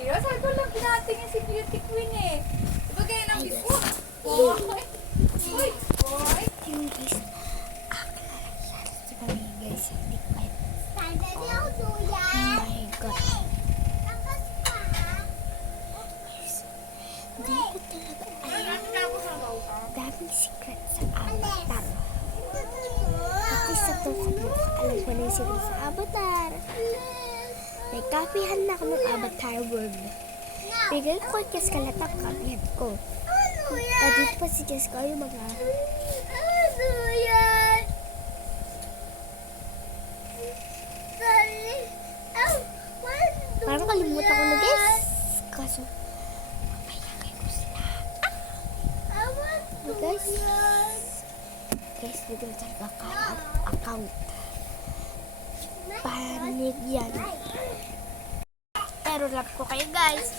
Kaya sabi ko lang pinatingin si Beauty Queen eh. Diba kaya nang biskuit? Boy! Uy! Boy! Yung guys, si Mami guys, hindi ko kahit. Oh my God. Guys, hindi ko talaga alam. Daming secret sa Avatar. Kasi sa Facebook, alam ko na yung secret sa Avatar. May kapihan na ako ng Avatar World. Bigay ko kay Jess Kalatang kapihan ko. Nandito pa si Jess ko yung mga... Parang kalimutan ko na guys. Kaso, mamayagay ko sila. Guys, dito sa account. Panig yan. Pero love ko kayo guys.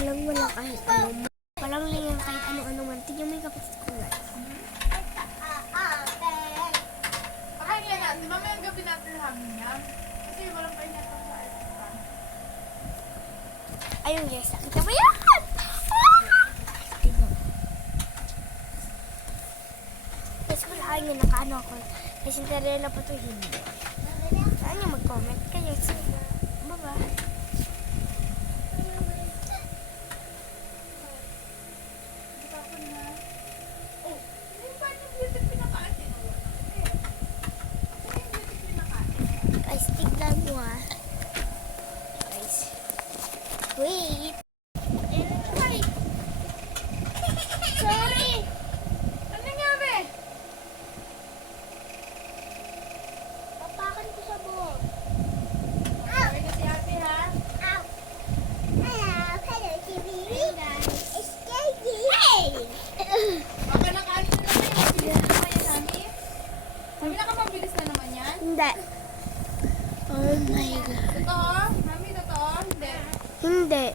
Wala kahit ano. Walang lingan kahit ano-ano man. Tignan mo yung kapatid ko guys. Pakain yan natin. Mamayang gabi natin namin yan. Kasi walang pa inatang sa aircon. Ayun guys, nakita mo yan! Diba? Guys, wala nga nakaano ako. May Cinderella pa to hindi. Saan nyo mag-comment kayo? Bye-bye. Oh, hindi pa yung Beauty pinakain. Guys, tignan mo ah. Guys. Wait. Sorry. Sorry. Ano nangyari? Papakan ko sa buhok. Sabi na si ate ha? Baka nakain na naman yan. Mabilis na naman yan, Nami. Sabi na ka mabilis na naman yan? Hindi. Oh my God. Totoo? Nami, totoo? Hindi. Hindi.